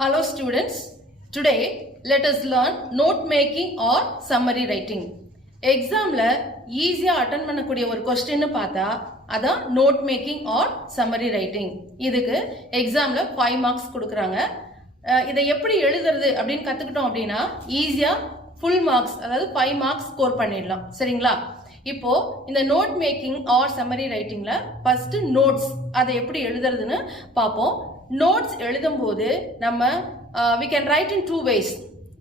Hello students, today let us learn note making or summary writing. Examல ஈஸியா attend பண்ணக்கூடிய ஒரு question பார்த்தா அதான் note making or summary writing. இதுக்கு எக்ஸாம்ல 5 மார்க்ஸ் கொடுக்குறாங்க. இதை எப்படி எழுதுறது அப்படின்னு கத்துக்கிட்டோம் அப்படின்னா ஈஸியா ஃபுல் மார்க்ஸ் அதாவது 5 மார்க்ஸ் ஸ்கோர் பண்ணிடலாம். சரிங்களா? இப்போ இந்த நோட் மேக்கிங் ஆர் சம்மரி ரைட்டிங்ல ஃபர்ஸ்ட் நோட்ஸ் அதை எப்படி எழுதுறதுன்னு பார்ப்போம். நோட்ஸ் எழுதும் போது நம்ம we can write in two ways.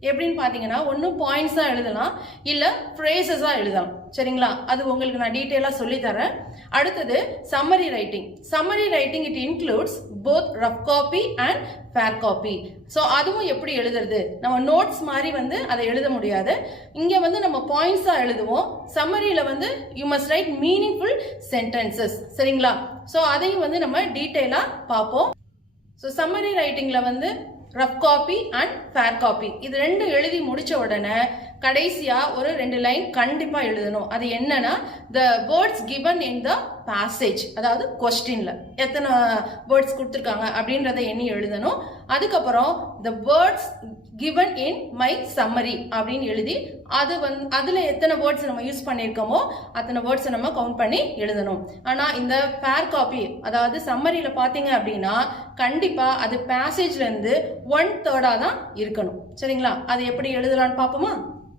எப்படின்னு பார்த்தீங்கன்னா ஒன்று பாயிண்ட்ஸாக எழுதலாம் இல்லை ஃப்ரேசஸாக எழுதலாம். சரிங்களா? அது உங்களுக்கு நான் டீட்டெயிலாக சொல்லித்தரேன். அடுத்தது summary writing. Summary writing it includes both rough copy and fair copy. So அதுவும் எப்படி எழுதுறது, நம்ம நோட்ஸ் மாதிரி வந்து அதை எழுத முடியாது. இங்கே வந்து நம்ம பாயிண்ட்ஸாக எழுதுவோம். சம்மரியில் வந்து you must write meaningful sentences. சரிங்களா? ஸோ அதையும் வந்து நம்ம டீட்டெயிலாக பார்ப்போம். ஸோ சம்மரி ரைட்டிங்கில் வந்து rough copy and fair copy இது ரெண்டும் எழுதி முடிச்ச உடனே கடைசியா ஒரு 2 லைன் கண்டிப்பா எழுதணும். அது என்னன்னா the words given in the passage, அதாவது கொஸ்டின்ல எத்தனை வேர்ட்ஸ் கொடுத்துருக்காங்க அப்படின்றத எண்ணி எழுதணும். அதுக்கப்புறம் the words given in my summary அப்படின்னு எழுதி அதுல எத்தனை வேர்ட்ஸ் நம்ம யூஸ் பண்ணியிருக்கோமோ அத்தனை வேர்ட்ஸ் நம்ம கவுண்ட் பண்ணி எழுதணும். ஆனா இந்த ஃபேர் காப்பி அதாவது சம்மரியில பாத்தீங்க அப்படின்னா கண்டிப்பா அது பேசேஜ்ல இருந்து 1/3 தான் இருக்கணும். சரிங்களா? அது எப்படி எழுதலாம்னு பாப்போமா?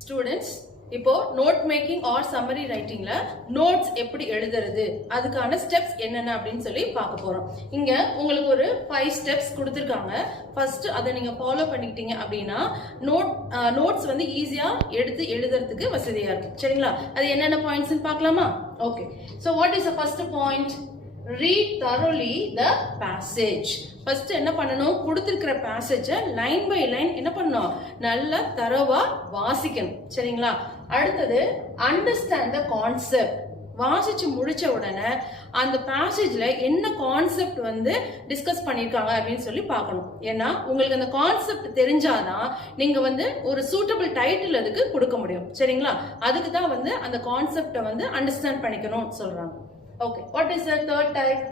ஸ்டூடெண்ட்ஸ், இப்போ நோட் மேக்கிங் ஆர் சம்மரி ரைட்டிங்ல நோட்ஸ் எப்படி எழுதுறது அதுக்கான ஸ்டெப்ஸ் என்னென்ன அப்படின்னு சொல்லி பார்க்க போறோம். இங்க உங்களுக்கு ஒரு 5 ஸ்டெப்ஸ் கொடுத்துருக்காங்க. ஃபர்ஸ்ட் அதை நீங்க ஃபாலோ பண்ணிக்கிட்டீங்க அப்படின்னா நோட்ஸ் வந்து ஈஸியா எடுத்து எழுதுறதுக்கு வசதியா இருக்கும். சரிங்களா? அது என்னென்ன பாயிண்ட்ஸ் பார்க்கலாமா? Okay. So what is the first point? read thoroughly the passage. First என்ன பண்ணணும், கொடுத்திருக்கிற பேசேஜை லைன் பை லைன் என்ன பண்ணணும், நல்லா தரவா வாசிக்கணும். சரிங்களா? அடுத்தது அண்டர்ஸ்டாண்ட் த கான்செப்ட். வாசிச்சு முடிச்ச உடனே அந்த பேசேஜ்ல என்ன கான்செப்ட் வந்து டிஸ்கஸ் பண்ணிருக்காங்க அப்படின்னு சொல்லி பார்க்கணும். ஏன்னா உங்களுக்கு அந்த கான்செப்ட் தெரிஞ்சாதான் நீங்க வந்து ஒரு சூட்டபிள் டைட்டில் அதுக்கு கொடுக்க முடியும். சரிங்களா? அதுக்கு தான் வந்து அந்த கான்செப்டை வந்து அண்டர்ஸ்டாண்ட் பண்ணிக்கணும்னு சொல்றாங்க. Okay, what is the third type?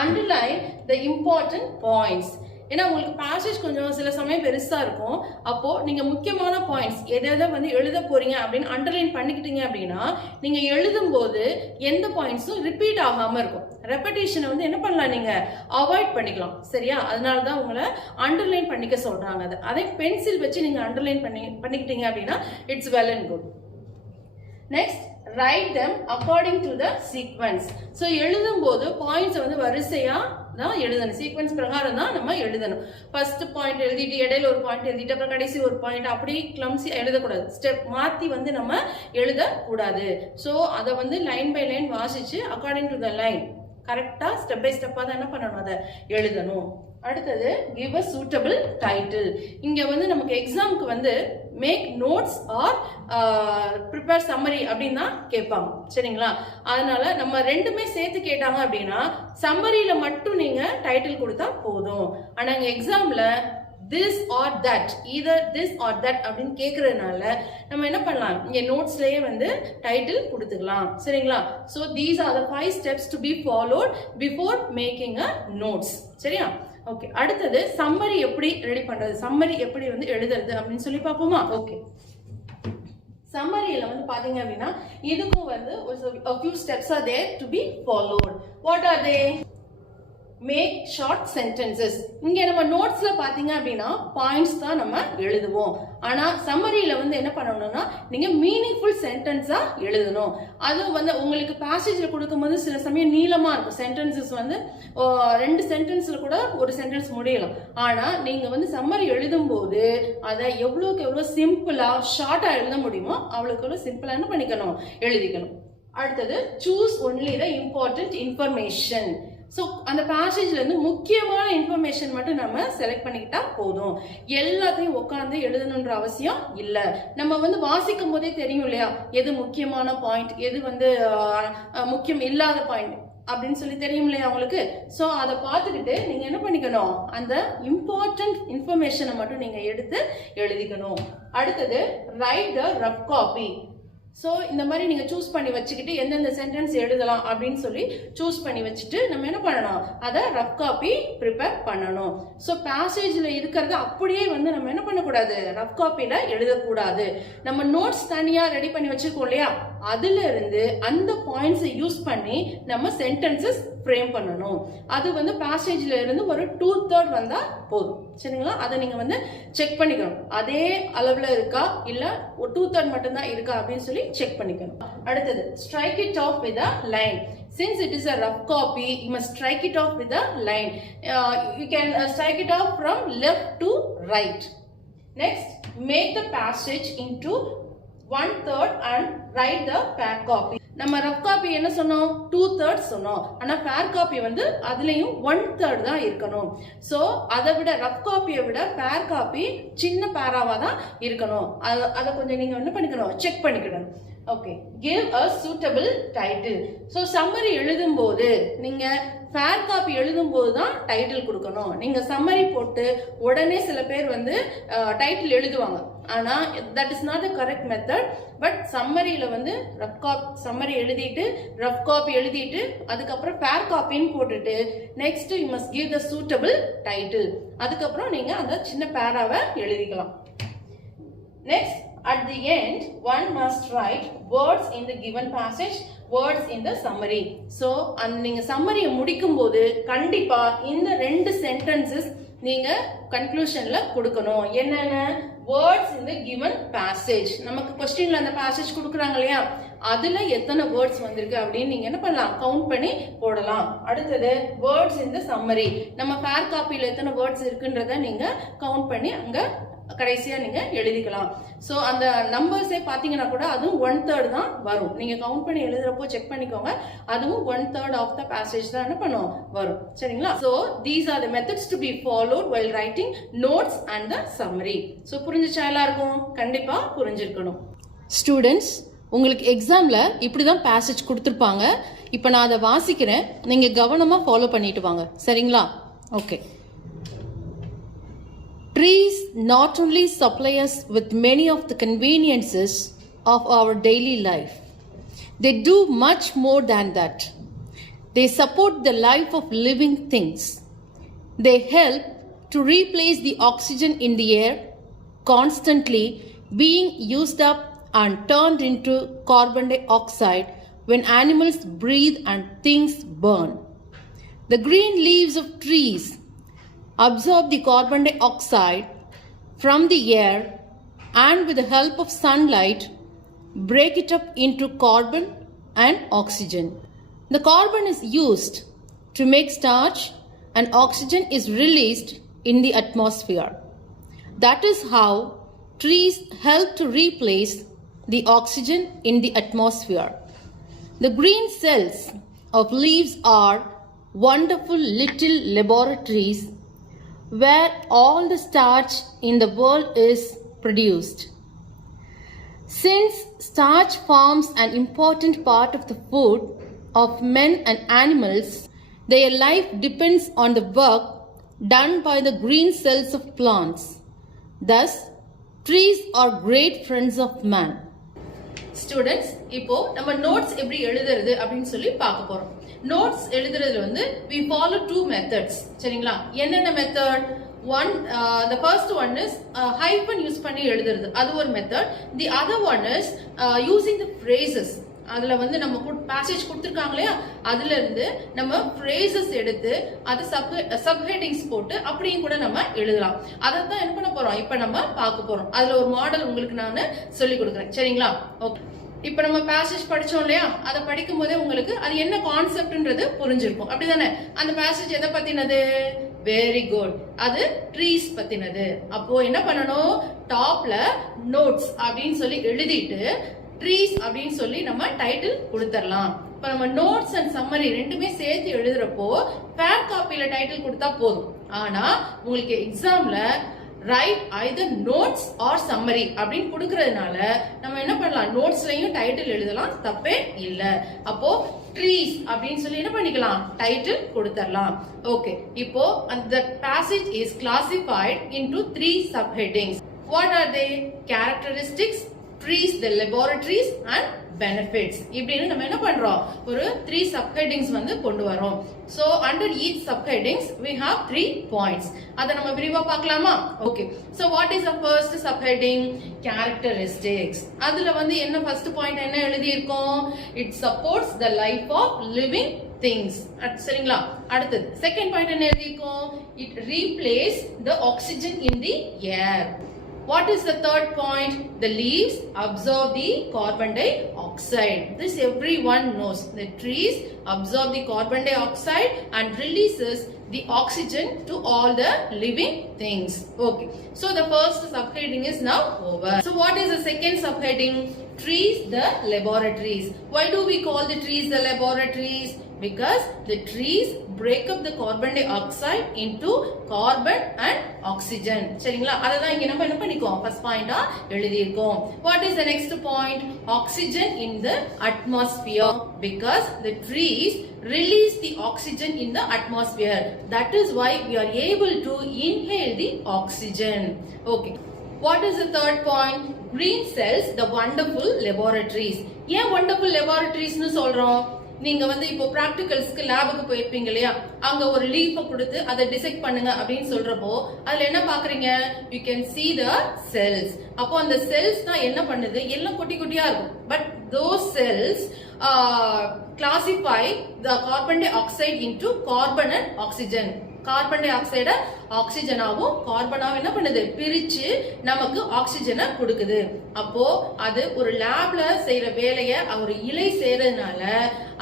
Underline the important points. ஏன்னா உங்களுக்கு பேசேஜ் கொஞ்சம் சில சமயம் பெருசா இருக்கும். அப்போ நீங்க முக்கியமான பாயிண்ட்ஸ் எதை வந்து எழுத போறீங்க அப்படின்னு அண்டர்லைன் பண்ணிக்கிட்டீங்க அப்படின்னா நீங்க எழுதும் போது எந்த பாயிண்ட்ஸும் ரிப்பீட் ஆகாம இருக்கும். ரெப்படேஷனை வந்து என்ன பண்ணலாம், நீங்க அவாய்ட் பண்ணிக்கலாம். சரியா? அதனால தான் உங்களை அண்டர்லைன் பண்ணிக்க சொல்றாங்க. அதை பென்சில் வச்சு நீங்க அண்டர்லைன் பண்ணிக்கிட்டீங்க அப்படின்னா it's well and good. Next, write them according to the sequence. So எழுதும் போது பாயிண்ட்ஸ் வந்து வரிசையா தான் எழுதணும். சீக்வன்ஸ் பிரகாரம் தான் நம்ம எழுதணும். ஃபர்ஸ்ட் பாயிண்ட் எழுதிட்டு இடையில ஒரு பாயிண்ட் எழுதிட்டு அப்புறம் கடைசி ஒரு பாயிண்ட் அப்படி கிளம்ஸி எழுதக்கூடாது. ஸ்டெப் மாத்தி வந்து நம்ம எழுதக்கூடாது. ஸோ அதை வந்து லைன் பை லைன் வாசிச்சு அக்கார்டிங் டு த லைன் கரெக்டா ஸ்டெப் பை ஸ்டெப்பா தான் என்ன பண்ணணும், அதை எழுதணும். அடுத்தது give a suitable title. இங்க வந்து நமக்கு எக்ஸாம்க்கு வந்து make notes or prepare summary அப்படின்னு தான் கேட்பாங்க. சரிங்களா? அதனால நம்ம ரெண்டுமே சேர்த்து கேட்டாங்க அப்படின்னா சம்மரியில மட்டும் நீங்க டைட்டில் கொடுத்தா போதும். ஆனா இங்க எக்ஸாம்ல this or that, either this or that அப்படின்னு கேட்கறதுனால நம்ம என்ன பண்ணலாம், இங்க நோட்ஸ்லயே வந்து டைட்டில் கொடுத்துக்கலாம். சரிங்களா? so these are the 5 steps to be followed before making a notes. சரியா? ஓகே. அடுத்தது சம்மரி எப்படி ரெடி பண்றது, சம்மரி எப்படி வந்து எழுதுறது அப்படின்னு சொல்லி பார்ப்போமா? ஓகே. சம்மரியில வந்து பாத்தீங்க அப்படின்னா இதுக்கும் வந்து a few steps are there to be followed. What are they? Make short sentences. இங்க நம்ம நோட்ஸ்ல பாத்தீங்க அப்படின்னா பாயிண்ட்ஸ் தான் நம்ம எழுதுவோம். ஆனா சம்மரியில வந்து என்ன பண்ணணும்னா நீங்க மீனிங்ஃபுல் சென்டென்ஸா எழுதணும். அது வந்து உங்களுக்கு பேசேஜ்ல கொடுக்கும்போது சில சமயம் நீளமா இருக்கும். சென்டென்சஸ் வந்து 2 சென்டென்ஸ்ல கூட ஒரு சென்டென்ஸ் முடியலாம். ஆனா நீங்க வந்து சம்மரி எழுதும் போது அதை எவ்வளவுக்கு எவ்வளவு சிம்பிளா ஷார்ட்டா எழுத முடியுமோ அவ்வளவுக்கு எவ்வளவு சிம்பிளா என்ன பண்ணிக்கணும், எழுதிக்கணும். அடுத்தது choose only the important information. So அந்த பேசேஜ்ல இருந்து முக்கியமான இன்ஃபர்மேஷன் மட்டும் நம்ம செலக்ட் பண்ணிக்கிட்டா போதும். எல்லாத்தையும் உட்காந்து எழுதணுன்ற அவசியம் இல்லை. நம்ம வந்து வாசிக்கும் போதே தெரியும் இல்லையா, எது முக்கியமான பாயிண்ட், எது வந்து முக்கியம் இல்லாத பாயிண்ட் அப்படின்னு சொல்லி தெரியும் இல்லையா உங்களுக்கு. ஸோ அதை பார்த்துக்கிட்டு நீங்க என்ன பண்ணிக்கணும், அந்த இம்பார்ட்டன்ட் இன்ஃபர்மேஷனை மட்டும் நீங்க எடுத்து எழுதிக்கணும். அடுத்தது write the rough copy. So இந்த மாதிரி நீங்க சூஸ் பண்ணி வச்சுக்கிட்டு எந்தெந்த சென்டென்ஸ் எழுதலாம் அப்படின்னு சொல்லி சூஸ் பண்ணி வச்சுட்டு நம்ம என்ன பண்ணணும், அதை ரஃப் காப்பி ப்ரிப்பேர் பண்ணணும். ஸோ பேசேஜில் இருக்கிறத அப்படியே வந்து நம்ம என்ன பண்ணக்கூடாது, ரஃப் காப்பியில் எழுதக்கூடாது. நம்ம நோட்ஸ் தனியாக ரெடி பண்ணி வச்சுருக்கோம் இல்லையா, அதுல இருந்து அந்த பாயிண்ட்ஸை யூஸ் பண்ணி நம்ம சென்டென்சஸ் ஃப்ரேம் பண்ணணும். அது வந்து பேசேஜ்ல இருந்து ஒரு 2/3 வந்தா போதும். சரிங்களா, அதை நீங்க வந்து செக் பண்ணிக்கணும். அதே அளவுல இருக்கா இல்ல ஒரு 2/3 மட்டும் தான் இருக்கா அப்படின்னு சொல்லி செக் பண்ணிக்கணும். அடுத்தது strike it off with a line. Since it is a rough copy, you must strike it off with a line. You can strike it off from left to right. Next, make the passage into 1/3 and write the fair copy. நம்ம rough copy என்ன சொன்னோம், 2/3 சொன்னோம். ஆனா fair copy வந்து அதுலயும் 1/3 தான் இருக்கணும். So அதை விட ரஃப் காப்பியை விட ஃபேர் காப்பி சின்ன பேராவா தான் இருக்கணும். அதை கொஞ்சம் நீங்க என்ன பண்ணிக்கணும், செக் பண்ணிக்கணும். Okay, give a suitable title. So summary எழுதும் போது நீங்க ஃபேர் காப்பி எழுதும் போது தான் டைட்டில் கொடுக்கணும். நீங்க சம்மரி போட்டு உடனே சில பேர் வந்து டைட்டில் எழுதுவாங்க. ஆனா that is not the correct method. But சம்மரியில வந்து சம்மரி எழுதிட்டு ரஃப் காப்பி எழுதிட்டு அதுக்கப்புறம் ஃபேர் காப்பின்னு போட்டுட்டு next you must give the suitable title. அதுக்கப்புறம் நீங்க அந்த சின்ன பேராவை எழுதிக்கலாம். Next, at the end one must write words in the given passage, words in the summary. So நீங்க சம்மரியை முடிக்கும் போது கண்டிப்பா இந்த 2 sentences நீங்க கன்க்ளூஷன்ல கொடுக்கணும். என்னென்ன, words in the given passage. நமக்கு क्वेश्चनல அந்த passage கொடுக்குறாங்க இல்லையா, அதுல எத்தனை வேர்ட்ஸ் வந்திருக்கு அப்படின்னு நீங்க என்ன பண்ணலாம், கவுண்ட் பண்ணி போடலாம். அடுத்தது வேர்ட்ஸ் in the summary. நம்ம ஃபேர் காப்பியில எத்தனை வேர்ட்ஸ் இருக்குன்றத நீங்க கவுண்ட் பண்ணி அங்க கடைசியா நீங்க எழுதிக்கலாம். சோ அந்த நம்பர்ஸே பாத்தீங்கன்னா கூட அதுவும் 1/3 தான் வரும். நீங்க கவுண்ட் பண்ணி எழுதுறப்போ செக் பண்ணிக்கோங்க, அதுவும் 1/3 ஆஃப் த பேசேஜ் தான் என்ன பண்ணும் வரும். சரிங்களா, so these are the methods to be followed while writing notes and the summary. So புரிஞ்சுச்சா எல்லாருக்கும்? கண்டிப்பா புரிஞ்சிருக்கணும். ஸ்டூடெண்ட்ஸ், உங்களுக்கு எக்ஸாம்ல இப்படிதான் பேசேஜ் கொடுத்துருப்பாங்க. இப்போ நான் அதை வாசிக்கிறேன், நீங்க கவனமா ஃபாலோ பண்ணிட்டு வாங்க. சரிங்களா? Okay. Trees not only supply us with many of the conveniences of our daily life, they do much more than that. They support the life of living things. They help to replace the oxygen in the air, constantly being used up and turned into carbon dioxide when animals breathe and things burn. The green leaves of trees absorb the carbon dioxide from the air and with the help of sunlight break it up into carbon and oxygen. The carbon is used to make starch and oxygen is released in the atmosphere. That is how trees help to replace the oxygen in the atmosphere. The green cells of leaves are wonderful little laboratories where all the starch in the world is produced. Since starch forms an important part of the food of men and animals, their life depends on the work done by the green cells of plants. Thus, trees are great friends of man. Students, இப்போ நம்ம notes எப்படி எழுதுறது அப்படின்னு சொல்லி பார்க்க போறோம். Notes எழுதுறதுல வந்து we follow 2 methods. சரிங்களா, என்னென்ன method? the first one is hyphen use பண்ணி எழுதுறது, அது ஒரு method. the other one is using the phrases. அதுல வந்து நம்ம பேசேஜ் கொடுத்துருக்காங்க இல்லையா, அதுல இருந்து நம்ம phrases எடுத்து அது சப்ஹெட்டிங்ஸ் போட்டு அப்படியும் கூட நம்ம எழுதலாம். அதை தான் என்ன பண்ண போறோம், இப்ப நம்ம பார்க்க போறோம். அதுல ஒரு மாடல் உங்களுக்கு நான் சொல்லி கொடுக்குறேன். சரிங்களா, ஓகே. இப்ப நம்ம பேசேஜ் படிச்சோம் இல்லையா, அதை படிக்கும் போதே உங்களுக்கு அது என்ன கான்செப்ட்ன்றது புரிஞ்சிருக்கும். அப்படிதானே? அந்த பேசேஜ் எதை பத்தினது? வெரி குட், அது ட்ரீஸ் பத்தினது. அப்போ என்ன பண்ணணும், டாப்ல நோட்ஸ் அப்படின்னு சொல்லி எழுதிட்டு ட்ரீஸ் அப்படின்னு சொல்லி நம்ம டைட்டில் கொடுத்துடலாம். இப்ப நம்ம நோட்ஸ் அண்ட் சம்மரி ரெண்டுமே சேர்த்து எழுதுறப்போ ஃபேர் காப்பியில டைட்டில் கொடுத்தா போதும். ஆனா உங்களுக்கு எக்ஸாம்ல write either notes or summary அப்படின்னு கொடுக்கறதுனால நம்ம என்ன பண்ணலாம், நோட்ஸ்லயும் டைட்டில் எழுதலாம், தப்பே இல்ல. அப்போ ட்ரீஸ் அப்படின்னு சொல்லி என்ன பண்ணிக்கலாம், டைட்டில் கொடுத்துடலாம். ஓகே, இப்போ அந்த passage is classified into 3 subheadings. What are they? Characteristics, trees, the laboratories and benefits. இப்படின்னு நம்ம என்ன பண்றோம், ஒரு 3 subheadings வந்து கொண்டு வரோம். So under each subheadings we have 3 points. அத நம்ம விரிவா பார்க்கலாமா? Okay. So what is the first subheading? Characteristics. அதுல வந்து என்ன first point என்ன எழுதி இருக்கோம்? It supports the life of living things. சரிங்களா? அடுத்து second point என்ன எழுதி இருக்கோம்? It replaces the oxygen in the air. What is the third point? The leaves absorb the carbon dioxide. This everyone knows. The trees absorb the carbon dioxide and releases the oxygen to all the living things. Okay. So the first subheading is now over. So what is the second subheading? Trees, the laboratories. Why do we call the trees the laboratories? Because the trees break up the carbon dioxide into carbon and oxygen. சரிங்களா? அததான் இங்க நம்ம என்ன பண்ணிக்கோம், first point எழுதி இருக்கோம். What is the next point? Oxygen in the atmosphere. Because the trees release the oxygen in the atmosphere. That is why we are able to inhale the oxygen. Okay. What is the third point? Green cells, the wonderful laboratories. ஏன் wonderful laboratories னு சொல்றோம்? நீங்க வந்து இப்போ பிராக்டிகல்ஸ்க்கு லேபுக்கு போயிருப்பீங்க இல்லையா, அங்க ஒரு லீஃபை கொடுத்து அதை டிசெக்ட் பண்ணுங்க அப்படின்னு சொல்றப்போ அதுல என்ன பாக்குறீங்க, you can see the cells. அப்போ அந்த செல்ஸ் தான் என்ன பண்ணுது, எல்லாம் குட்டி குட்டியா இருக்கும். But those cells classify the carbon dioxide into carbon and oxygen. Carbon டை ஆக்சைட ஆக்சிஜனாவும் கார்பனாவும் என்ன பண்ணுது, பிரிச்சு நமக்கு ஆக்சிஜனை கொடுக்குது. அப்போ அது ஒரு லேப்ல செய்யற வேலைய ஒரு இலை செய்யறதுனால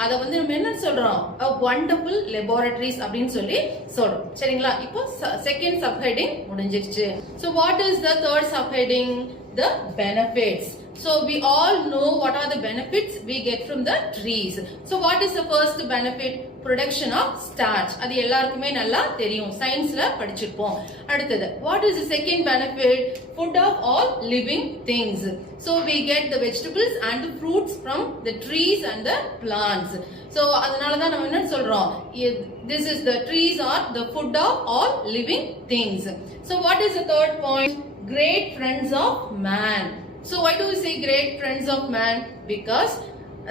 அத வந்து நம்ம என்ன சொல்றோம், wonderful laboratories அப்படின்னு சொல்லி சொல்றோம். சரிங்களா? இப்போ செகண்ட் சப்ஹெடிங் முடிஞ்சிருச்சு. So what is the third subheading? The benefits. So we all know what are the benefits we get from the trees. So what is the first benefit? Production of starch. அது எல்லாருக்குமே நல்லா தெரியும், சயின்ஸ்ல படிச்சிருப்போம். அடுத்தது what is the second benefit? Food of all living things. So we get the vegetables and the fruits from the trees and the plants. So அதனால தான் நம்ம என்ன சொல்றோம், this is the trees are the food of all living things. So what is the third point? Great friends of man. So why do we say great friends of man? Because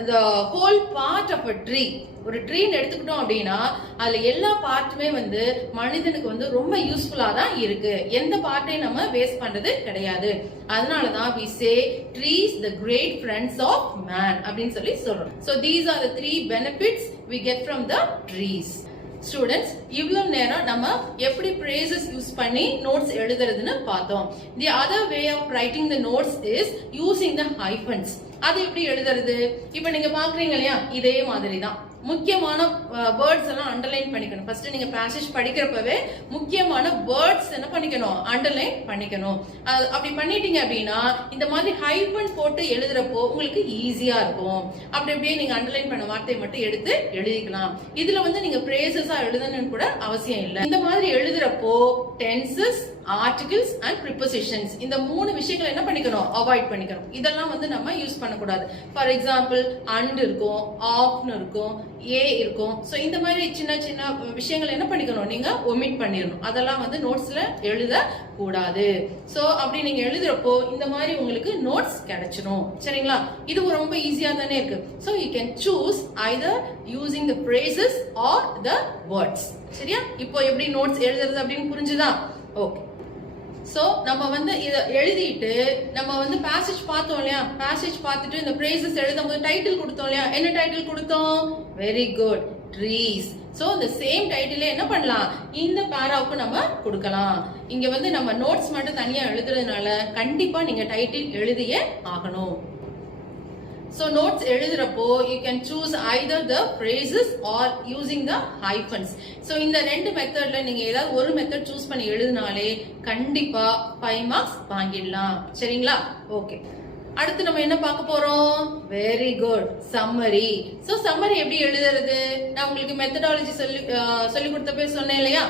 the whole part of a tree, ஒரு tree எடுத்துக்கிட்டோம் அப்படின்னா அதுல எல்லா பார்ட்டுமே வந்து மனிதனுக்கு வந்து ரொம்ப யூஸ்ஃபுல்லா தான் இருக்கு. எந்த பார்ட்டையும் நம்ம வேஸ்ட் பண்றது கிடையாது. அதனாலதான் we say trees the great friends of man அப்படின்னு சொல்லி சொல்றோம். So these are the 3 benefits we get from the trees. Students, இவ்வளவு நேரம் நம்ம எப்படி phrases யூஸ் பண்ணி நோட்ஸ் எழுதுறதுன்னு பார்த்தோம். The other way of writing the notes is using the hyphens. அது எப்படி எழுதுறது? இப்போ நீங்க பாக்குறீங்க இல்லையா, இதே மாதிரி தான். முக்கியமான வேர்ட்ஸ் எல்லாம் அண்டர்லைன் பண்ணிக்கணும். ஃபர்ஸ்ட் நீங்க பேசேஜ் படிக்கிறப்பவே முக்கியமான வேர்ட்ஸ் என்ன பண்ணிக்கணும், அண்டர்லைன் பண்ணிக்கணும். அப்படி பண்ணிட்டீங்க அப்படின்னா இந்த மாதிரி ஹைபன் போட்டு எழுதுறப்போ உங்களுக்கு ஈஸியா இருக்கும். அப்படி அப்படியே நீங்க அண்டர்லைன் பண்ண வார்த்தையை மட்டும் எடுத்து எழுதிக்கலாம். இதுல வந்து நீங்க பிரேசஸா எழுதணும்னு கூட அவசியம் இல்லை. இந்த மாதிரி எழுதுறப்போ டென்சஸ், ஆர்டிகிள்ஸ் அண்ட் ப்ரிபோசிஷன்ஸ் இந்த 3 விஷயங்களை என்ன பண்ணிக்கணும், அவாய்ட் பண்ணிக்கணும். இதெல்லாம் வந்து நம்ம யூஸ் பண்ணக்கூடாது. ஃபார் எக்ஸாம்பிள் அண்ட் இருக்கும், ஆஃப்னு இருக்கும், ஏ இருக்கும். சோ இந்த மாதிரி சின்ன சின்ன விஷயங்களை என்ன பண்ணிக்கணும், நீங்க ஒமிட் பண்ணிடணும். அதெல்லாம் வந்து நோட்ஸ்ல எழுத கூடாது. சோ அப்படி நீங்க எழுதுறப்போ இந்த மாதிரி உங்களுக்கு நோட்ஸ் கிடைச்சிடும். சரிங்களா? இது ரொம்ப ஈஸியா தானே இருக்கு. So you can choose either using the phrases or the words. சரியா? இப்போ எப்படி நோட்ஸ் எழுதுறது அப்படின்னு புரிஞ்சுதா? ஓகே. சோ நம்ம வந்து இத எழுதிட்டு நம்ம வந்து பேசேஜ் பார்த்தோம் இல்லையா, பேசேஜ் பார்த்துட்டு இந்த phrases எழுதும்போது டைட்டில் கொடுத்தோம் இல்லையா, என்ன டைட்டில் கொடுத்தோம்? Very good, trees. சோ இந்த சேம் டைட்டிலே என்ன பண்ணலாம், இந்த பேராவுக்கு நம்ம கொடுக்கலாம். இங்க வந்து நம்ம நோட்ஸ் மட்டும் தனியா எழுதுறதுனால கண்டிப்பா நீங்க டைட்டில் எழுதியே ஆகணும். So notes எழுதுறப்போ you can choose either the phrases or using the hyphens. So இந்த ரெண்டு மெத்தட்ல நீங்க ஏதாவது ஒரு மெத்தட் சூஸ் பண்ணி எழுதினாலே கண்டிப்பா 5 மார்க்ஸ் வாங்கிடலாம். சரிங்களா? ஓகே. அடுத்து நம்ம என்ன பார்க்க போறோம்? Very good, summary. So summary எப்படி எழுதுறது? நான் உங்களுக்கு மெத்தடாலஜி சொல்லி கொடுத்தப்ப சொன்னேன் இல்லையா,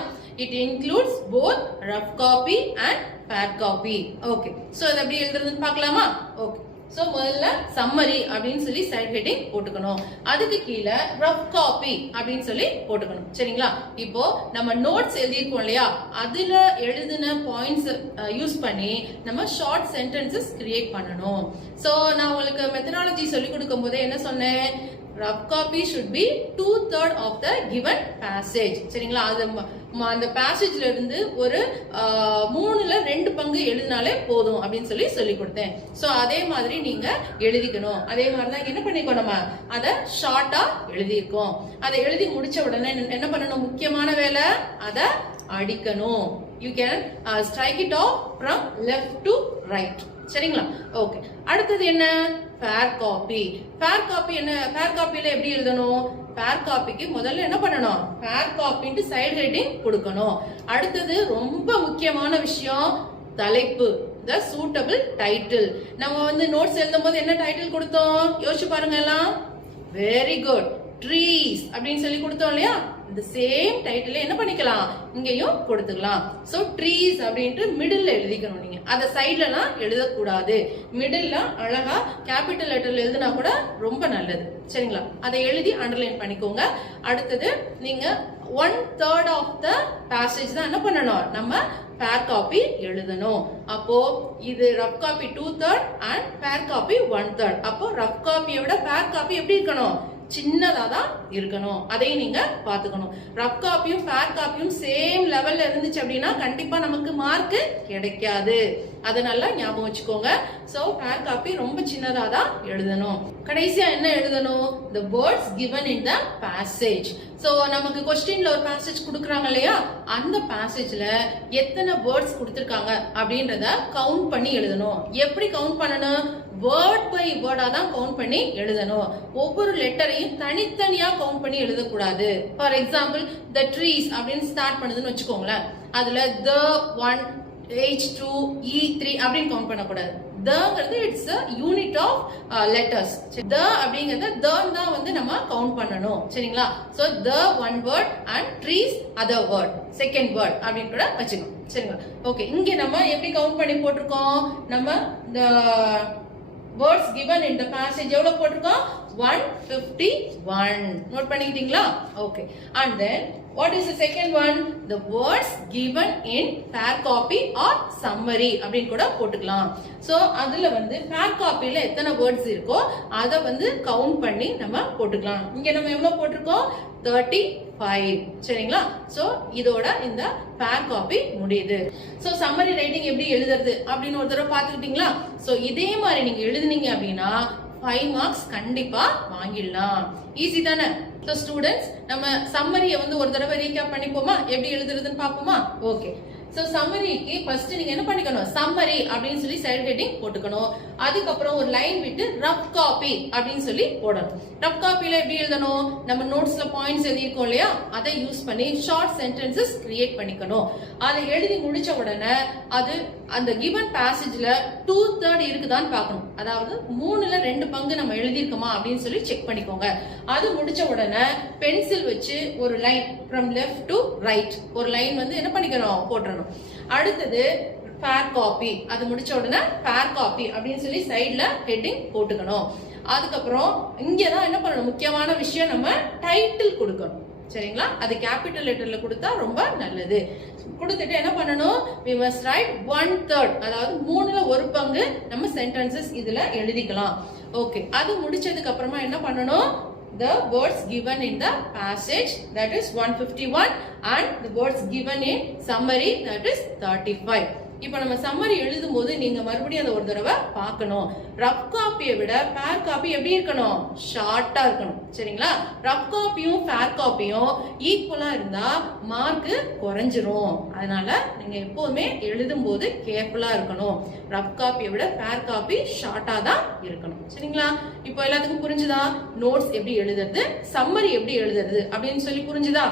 it includes both rough copy and pad copy. Okay. So அது எப்படி எழுதுறதுன்னு பார்க்கலாமா? ஓகே. சோ முதல்ல சம்மரி அப்படின்னு சொல்லி சைட் ஹெட்டிங் போட்டுக்கணும். அதுக்கு கீழே ரஃப் காப்பி அப்படின்னு சொல்லி போட்டுக்கணும். சரிங்களா? இப்போ நம்ம நோட்ஸ் எழுதியிருக்கோம் இல்லையா, அதுல எழுதின பாயிண்ட்ஸ் யூஸ் பண்ணி நம்ம ஷார்ட் சென்டென்சஸ் கிரியேட் பண்ணணும். சோ நான் உங்களுக்கு மெத்தடாலஜி சொல்லி கொடுக்கும் போதே என்ன சொன்னேன், rough copy should be 2/3 of the given passage. சரிங்களா? அது அந்த பேசேஜ்ல இருந்து ஒரு 3/2 பங்கு எழுதினாலே போதும் அப்படின்னு சொல்லி கொடுத்தேன். சோ அதே மாதிரி நீங்க எழுதிக்கணும். அதே மாதிரி தான் என்ன பண்ணிக்கோ, நம்ம அதை ஷார்ட்டா எழுதியிருக்கோம். அதை எழுதி முடிச்ச உடனே என்ன பண்ணணும், முக்கியமான வேலை அதை அடிக்கணும். You can strike it off from left to right. சரிங்களா? ஓகே. அடுத்தது என்ன, ஃபேர் காப்பி. ஃபேர் காப்பி என்ன, ஃபேர் காப்பில எப்படி எழுதணும், ஃபேர் காப்பிக்கு முதல்ல என்ன பண்ணணும், ஃபேர் காப்பின்ட்டு சைடு ஹெட்டிங் கொடுக்கணும். அடுத்தது ரொம்ப முக்கியமான விஷயம், தலைப்பு, the suitable title. நம்ம நோட்ஸ் எழுதும் போது என்ன டைட்டில் கொடுத்தோம், யோசிச்சு பாருங்க எல்லாம். வெரி குட், ட்ரீஸ் அப்படின்னு சொல்லி கொடுத்தோம் இல்லையா, இந்த சேம் டைட்டில் என்ன பண்ணிக்கலாம், இங்கேயும் கொடுத்துக்கலாம். சோ ட்ரீஸ் அப்படின்ட்டு மிடில் எழுதிக்கணும். நீங்க அத சைட்லலாம் எழுதக்கூடாது. மிடில்ல அழகா கேபிட்டல் லெட்டர்ல எழுதினா கூட ரொம்ப நல்லது. சரிங்களா? அதை எழுதி அண்டர்லைன் பண்ணிக்கோங்க. அடுத்தது நீங்க 1/3 ஆஃப் த பேசேஜ் தான் என்ன பண்ணணும், நம்ம ஃபேர் காப்பி எழுதணும். அப்போ இது rough copy 2/3 and fair copy 1/3. அப்போ ரஃப் காப்பியை விட ஃபேர் காப்பி எப்படி இருக்கணும், சின்னதா தான் இருக்கணும். அதையும் நீங்க பாத்துக்கணும். ரஃப் காப்பியும் ஃபேர் காப்பியும் சேம் லெவல்ல இருந்துச்சு அப்படின்னா கண்டிப்பா நமக்கு மார்க் கிடைக்காது. அதை நல்லா ஞாபகம் வச்சுக்கோங்க. சோ ஃபேர் காப்பி ரொம்ப சின்னதா தான் எழுதணும். கடைசியா என்ன எழுதணும், the words given in the passage. So நமக்கு क्वेश्चनல ஒரு passage கொடுக்கறாங்க இல்லையா, அந்த passageல எத்தனை வேர்ட்ஸ் கொடுத்திருக்காங்க அப்படின்றத கவுண்ட் பண்ணி எழுதணும். எப்படி கவுண்ட் பண்ணணும், வேர்ட் பை வேர்டா தான் கவுண்ட் பண்ணி எழுதணும். ஒவ்வொரு லெட்டரையும் தனித்தனியா கவுண்ட் பண்ணி எழுதக்கூடாது. ஃபார் எக்ஸாம்பிள் the trees அப்படின்னு ஸ்டார்ட் பண்ணுதுன்னு வச்சுக்கோங்களேன், அதுல the 1 H2 E3 அப்படின்னு கவுண்ட் பண்ணக்கூடாது. தங்கிறது it's a unit of letters. the அப்படிங்கறது the தான் நம்ம கவுண்ட் பண்ணணும். சரிங்களா? So the one word and trees other word, second word அப்படின்னு கூட வச்சுக்கணும். சரிங்களா? ஓகே. இங்க நம்ம எப்படி கவுண்ட் பண்ணி போட்டிருக்கோம், நம்ம the words given in the passage எவ்வளவு போட்டிருக்கோம், 151. நோட் பண்ணிக்கிட்டீங்களா? Okay. And then what is the second one, the words given in fair copy or summary அப்படின்னு கூட போட்டுக்கலாம். சோ அதுல fair copyல எத்தனை வேர்ட்ஸ் இருக்கோ அத கவுண்ட் பண்ணி நம்ம போட்டுக்கலாம். இங்க நம்ம எவ்வளவு போட்டிருக்கோம், 35. சரிங்களா? சோ இதோட இந்த fair copy முடியுது. சோ summary writing எப்படி எழுதுறது அப்படின்னு ஒரு தடவை பாத்துக்கிட்டீங்களா? சோ இதே மாதிரி நீங்க எழுதுனீங்க அப்படின்னா 5 மார்க்ஸ் கண்டிப்பா வாங்கிடலாம். ஈஸி தானே? சோ ஸ்டூடெண்ட்ஸ், நம்ம சம்மரியை ஒரு தடவை ரீகேப் பண்ணிப்போமா, எப்படி எழுதுறதுன்னு பாப்போமா? ஓகே. சோ சம்மரிக்கு ஃபர்ஸ்ட் நீங்க என்ன பண்ணிக்கணும், சம்மரி அப்படின்னு சொல்லி சைடு ஹெட்டிங் போட்டுக்கணும். அதுக்கப்புறம் ஒரு லைன் விட்டு ரஃப் காப்பி அப்படின்னு சொல்லி போடணும். ரஃப் காப்பில எப்படி எழுதணும், நம்ம நோட்ஸ்ல பாயிண்ட்ஸ் எழுதியிருக்கோம் இல்லையா, அதை யூஸ் பண்ணி ஷார்ட் சென்டென்சஸ் கிரியேட் பண்ணிக்கணும். அதை எழுதி முடிச்ச உடனே அது அந்த கிவன் பேசேஜ்ல 2/3 இருக்குதான்னு பார்க்கணும். அதாவது 3/2 பங்கு நம்ம எழுதியிருக்கோமா அப்படின்னு சொல்லி செக் பண்ணிக்கோங்க. அது முடிச்ச உடனே பென்சில் வச்சு ஒரு line from left to right ஒரு லைன் என்ன பண்ணிக்கணும், போட்டுறணும். அடுத்தது ஃபேர் காப்பி, அது முடிச்ச உடனே ஃபேர் காப்பி அப்படின்னு சொல்லி சைட்ல ஹெட்டிங் போட்டுக்கணும். அதுக்கப்புறம் இங்கதான் என்ன பண்ணணும், முக்கியமான விஷயம், நம்ம டைட்டில் கொடுக்கணும். சரிங்களா? அது கேபிட்டல் லெட்டர்ல கொடுத்தா ரொம்ப நல்லது. கொடுத்துட்டு என்ன பண்ணணும், we must write 1/3, அதாவது 3/1 பங்கு நம்ம சென்டென்சஸ் இதுல எழுதிக்கலாம். ஓகே. அது முடிச்சதுக்கு அப்புறமா என்ன பண்ணணும், the words given in the passage, that is 151, and the words given in summary, that is 35. இப்போ நம்ம சம்மரி எழுதும் போது நீங்க மறுபடியும் அதை ஒரு தடவை பார்க்கணும். ரஃப் காப்பியை விட ஃபேர் காப்பி எப்படி இருக்கணும், ஷார்ட்டா இருக்கணும். சரிங்களா? ரஃப் காப்பியும் ஃபேர் காப்பியும் ஈக்குவலா இருந்தா மார்க் குறைஞ்சிரும். அதனால நீங்க எப்பவுமே எழுதும் போது கேர்ஃபுல்லா இருக்கணும். ரஃப் காப்பியை விட ஃபேர் காப்பி ஷார்ட்டா தான் இருக்கணும். சரிங்களா? இப்போ எல்லாத்துக்கும் புரிஞ்சுதா, நோட்ஸ் எப்படி எழுதுறது, சம்மரி எப்படி எழுதுறது அப்படின்னு சொல்லி புரிஞ்சுதா?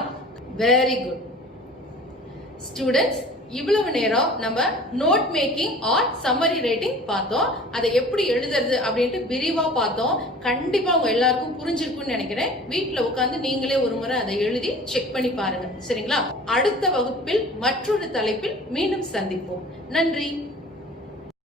Very good students. இவ்வளவு நேரம் நம்ம note making or summary writing பார்த்தோம். அதை எப்படி எழுதுறது அப்படின்ட்டு விரிவா பார்த்தோம். கண்டிப்பா உங்க எல்லாருக்கும் புரிஞ்சிருக்கும்னு நினைக்கிறேன். வீட்டுல உட்காந்து நீங்களே ஒரு முறை அதை எழுதி செக் பண்ணி பாருங்க. சரிங்களா? அடுத்த வகுப்பில் மற்றொரு தலைப்பில் மீண்டும் சந்திப்போம். நன்றி.